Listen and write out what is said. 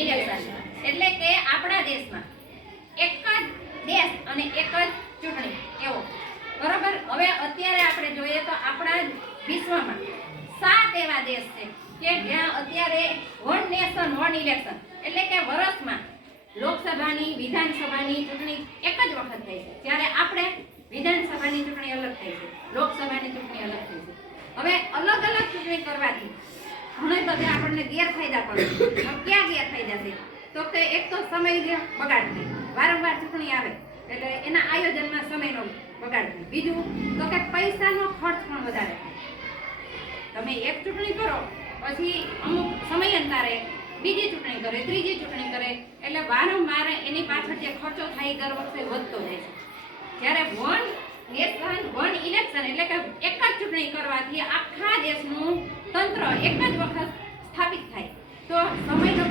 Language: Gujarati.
ઇલેક્શન એટલે કે આપણા દેશમાં એક જ દેશ અને એક જ ચૂંટણી એવો બરોબર. હવે અત્યારે આપણે જોઈએ તો આપણા વિશ્વમાં 7 એવા દેશ છે કે જ્યાં અત્યારે વન નેશન વન ઇલેક્શન એટલે કે વર્ષમાં લોકસભાની વિધાનસભાની ચૂંટણી એક જ વખત થાય છે, જ્યારે આપણે વિધાનસભાની ચૂંટણી અલગ થાય છે, લોકસભાની ચૂંટણી અલગ થાય છે. હવે અલગ અલગ ચૂંટણી કરવાથી ઘણા બધા આપણને ગેરફાયદા પડે છે. ક્યાં ગેરફાયદા છે? તો કે એક તો સમય બગાડ થાય, વારંવાર ચૂંટણી આવે એટલે એના આયોજનમાં સમયનો બગાડ થાય. બીજું તો કે પૈસાનો ખર્ચ પણ વધારે થાય. તમે એક ચૂંટણી કરો પછી અમુક સમયાંતરે બીજી ચૂંટણી કરે, ત્રીજી ચૂંટણી કરે એટલે વારંવાર એની પાછળ જે ખર્ચો થાય દર વખતે વધતો જાય છે. જ્યારે વન નેશન વન ઇલેક્શન એટલે કે એક જ ચૂંટણી કરવાથી આખા દેશનું તંત્ર એક જ વખત સ્થાપિત થાય તો સમયનો